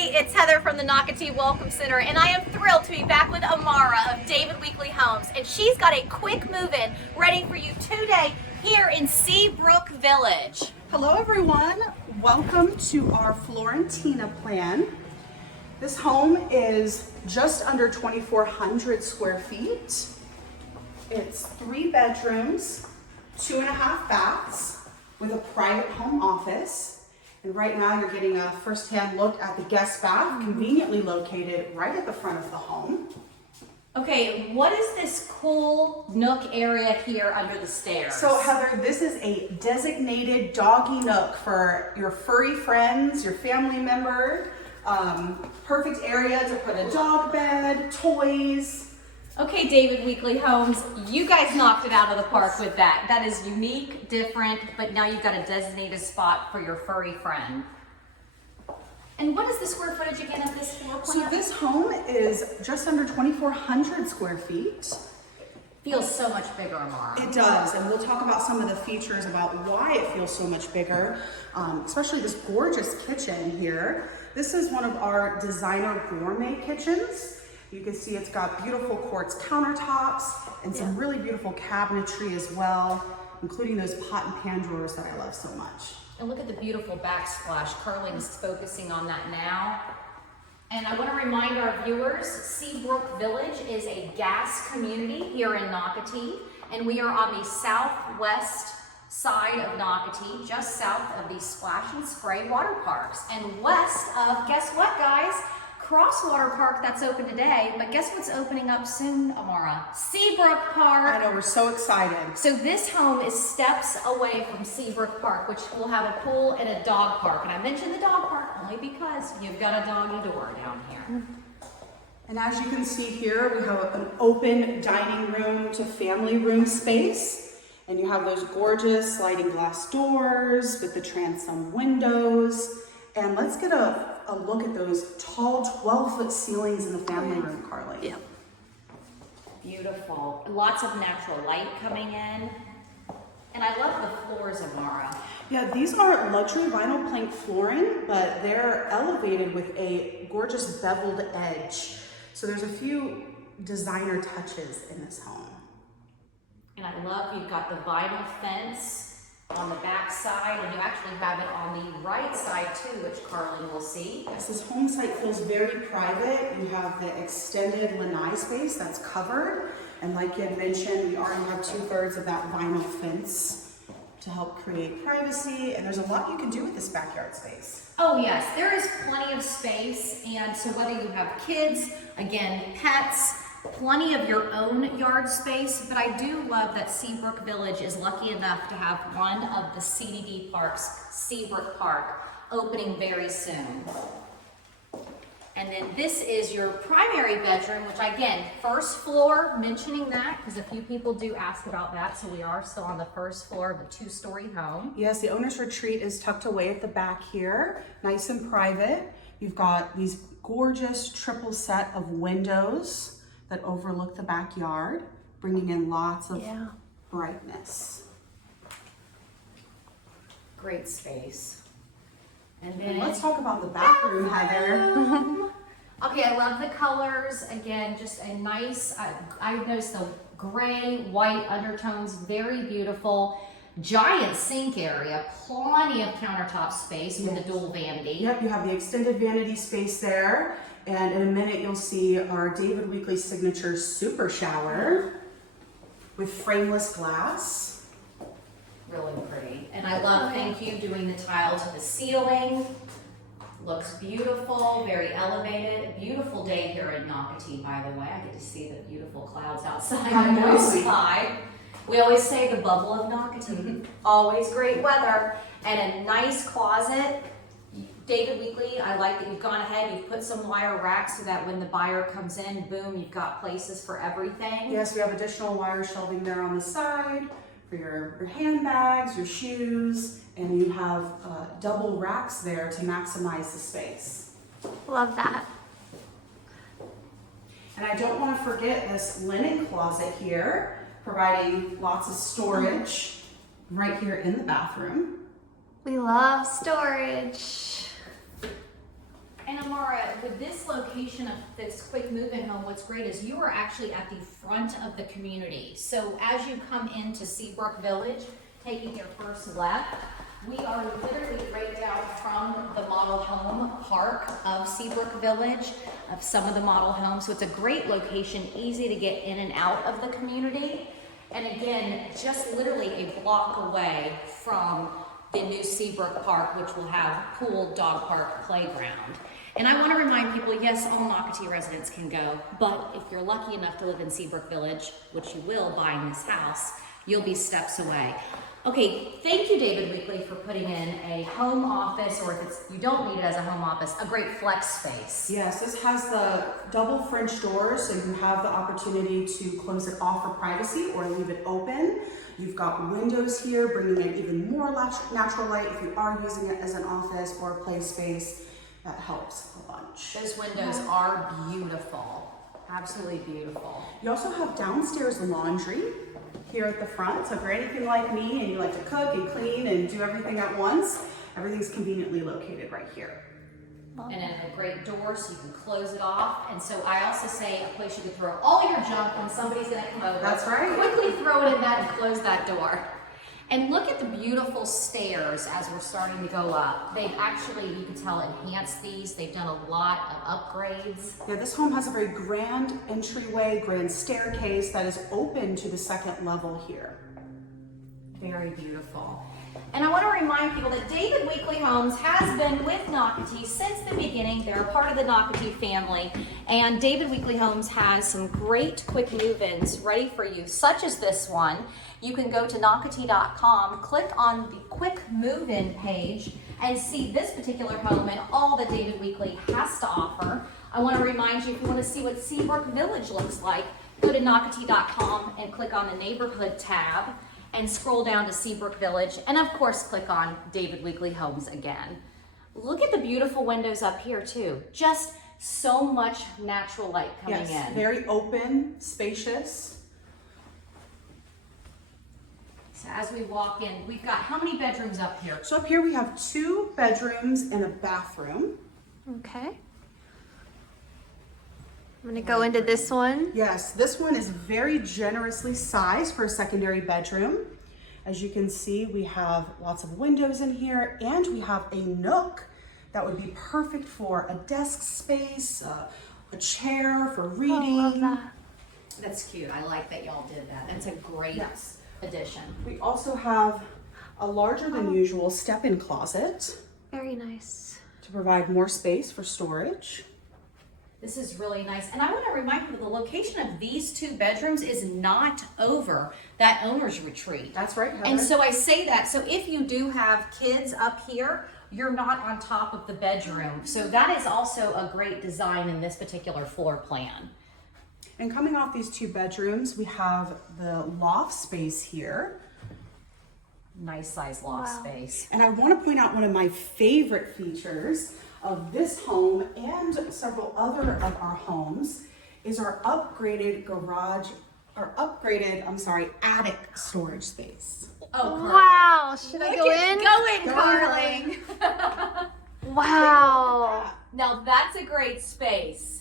everybody, it's Heather from the Nocatee Welcome Center, and I am thrilled to be back with Amara of David Weekly Homes, and she's got a quick move-in ready for you today here in Seabrook Village. Hello everyone, welcome to our Florentina plan. This home is just under 2,400 square feet. It's 3 bedrooms, 2.5 baths with a private home office. And right now you're getting a first-hand look at the guest bath, conveniently located right at the front of the home. Okay, what is this cool nook area here under the stairs? So Heather, this is a designated doggy nook for your furry friends, your family member. Perfect area to put a dog bed, toys. Okay, David Weekly Homes, you guys knocked it out of the park with that. That is unique, different, but now you've got a designated spot for your furry friend. And what is the square footage again of this floor plan? So this home is just under 2,400 square feet. Feels so much bigger, Amara. It does, and we'll talk about some of the features about why it feels so much bigger, especially this gorgeous kitchen here. This is one of our designer gourmet kitchens. You can see it's got beautiful quartz countertops and some really beautiful cabinetry as well, including those pot and pan drawers that I love so much. And look at the beautiful backsplash. Carling's focusing on that now. And I want to remind our viewers, Seabrook Village is a gas community here in Nocatee, and we are on the southwest side of Nocatee, just south of the Splash and Spray water parks, and west of, guess what guys? Cross Water Park that's open today, but guess what's opening up soon, Amara? Seabrook Park. I know, we're so excited. So this home is steps away from Seabrook Park, which will have a pool and a dog park. And I mentioned the dog park only because you've got a doggy door down here. And as you can see here, we have an open dining room to family room space. And you have those gorgeous sliding glass doors with the transom windows. And let's get a look at those tall 12-foot ceilings in the family room, Carly. Yeah. Beautiful. Lots of natural light coming in. And I love the floors, Amara. Yeah, these are luxury vinyl plank flooring, but they're elevated with a gorgeous beveled edge. So there's a few designer touches in this home. And I love you've got the vinyl fence on the back side, and you actually have it on the right side too, which Carlin will see. Yes, this home site feels very private. You have the extended lanai space that's covered, and like you had mentioned, we already have 2/3 of that vinyl fence to help create privacy, and there's a lot you can do with this backyard space. Oh yes, there is plenty of space, and so whether you have kids, again, pets, plenty of your own yard space, but I do love that Seabrook Village is lucky enough to have one of the CDD parks, Seabrook Park, opening very soon. And then this is your primary bedroom, which again, first floor, mentioning that because a few people do ask about that, so we are still on the first floor of a 2-story home. Yes, the owner's retreat is tucked away at the back here, nice and private. You've got these gorgeous triple set of windows that overlook the backyard, bringing in lots of brightness. Great space. And then let's talk about the bathroom, Heather. Okay, I love the colors. Again, just a nice, I noticed the gray, white undertones, very beautiful. Giant sink area, plenty of countertop space with the dual vanity. Yep, you have the extended vanity space there. And in a minute, you'll see our David Weekly signature super shower with frameless glass. Really pretty. And I love, thank you, doing the tile to the ceiling. Looks beautiful, very elevated. Beautiful day here in Nocatee, by the way. I get to see the beautiful clouds outside on the side. We always say the bubble of Nocatee. Always great weather. And a nice closet. David Weekly, I like that you've gone ahead, you've put some wire racks so that when the buyer comes in, boom, you've got places for everything. Yes, we have additional wire shelving there on the side for your handbags, your shoes, and you have double racks there to maximize the space. Love that. And I don't want to forget this linen closet here, providing lots of storage right here in the bathroom. We love storage. And Amara, Amara, with this location of this quick move-in home, what's great is you are actually at the front of the community. So as you come into Seabrook Village, taking your first left, we are literally right down from the model home park of Seabrook Village, of some of the model homes. So it's a great location, easy to get in and out of the community. And again, just literally a block away from the new Seabrook Park, which will have pool, dog park, playground. And I want to remind people, yes, all Nocatee residents can go, but if you're lucky enough to live in Seabrook Village, which you will buying this house, you'll be steps away. Okay, thank you, David Weekley, for putting in a home office, or if you don't need it as a home office, a great flex space. Yes, this has the double French doors, so you have the opportunity to close it off for privacy or leave it open. You've got windows here, bringing in even more natural light if you are using it as an office or a play space. That helps a bunch. Those windows are beautiful, absolutely beautiful. You also have downstairs laundry here at the front. So if you're anything like me and you like to cook and clean and do everything at once, everything's conveniently located right here. And then a great door so you can close it off. And so I also say a place you can throw all your junk when somebody's gonna come over. That's right. Quickly throw it in that and close that door. And look at the beautiful stairs as we're starting to go up. They've actually, you can tell, enhanced these. They've done a lot of upgrades. Yeah, this home has a very grand entryway, grand staircase that is open to the second level here. Very beautiful. And I want to remind people that David Weekley Homes has been with Nocatee since the beginning. They're a part of the Nocatee family. And David Weekley Homes has some great quick move-ins ready for you, such as this one. You can go to Nocatee.com, click on the quick move-in page, and see this particular home and all that David Weekley has to offer. I want to remind you, if you want to see what Seabrook Village looks like, go to Nocatee.com and click on the neighborhood tab and scroll down to Seabrook Village, and of course click on David Weekley Homes again. Look at the beautiful windows up here too. Just so much natural light coming in. Very open, spacious. So as we walk in, we've got how many bedrooms up here? So up here we have 2 bedrooms and a bathroom. Okay. I'm gonna go into this one. Yes, this one is very generously sized for a secondary bedroom. As you can see, we have lots of windows in here, and we have a nook that would be perfect for a desk space, a chair for reading. I love that. That's cute. I like that y'all did that. That's a great addition. We also have a larger than usual step-in closet Very nice. to provide more space for storage. This is really nice. And I want to remind people the location of these 2 bedrooms is not over that owner's retreat. That's right, Heather. And so I say that, so if you do have kids up here, you're not on top of the bedroom. So that is also a great design in this particular floor plan. And coming off these 2 bedrooms, we have the loft space here. Nice size loft space. And I want to point out one of my favorite features of this home and several other of our homes is our upgraded attic storage space. Oh, Wow. Should I go in? Go in, Carling. Wow. Now that's a great space.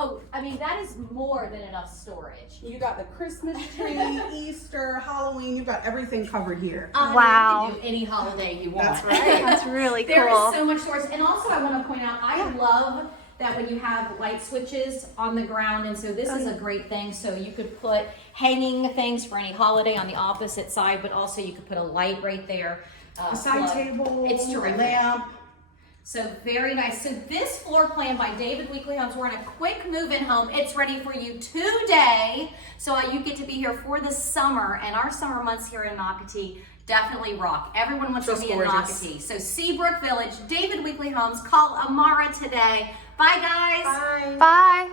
Oh, I mean, that is more than enough storage. You got the Christmas tree, Easter, Halloween, you've got everything covered here. Wow. You can do any holiday you want. That's right. That's really cool. There is so much storage. And also I want to point out, I love that when you have light switches on the ground, and so this is a great thing. So you could put hanging things for any holiday on the opposite side, but also you could put a light right there. A side plug. table, It's terrific. a lamp. So very nice. So this floor plan by David Weekley Homes, we're in a quick move-in home. It's ready for you today. So you get to be here for the summer, and our summer months here in Nocatee definitely rock. Everyone wants to be in Nocatee. So Seabrook Village, David Weekley Homes, call Amara today. Bye guys. Bye. Bye.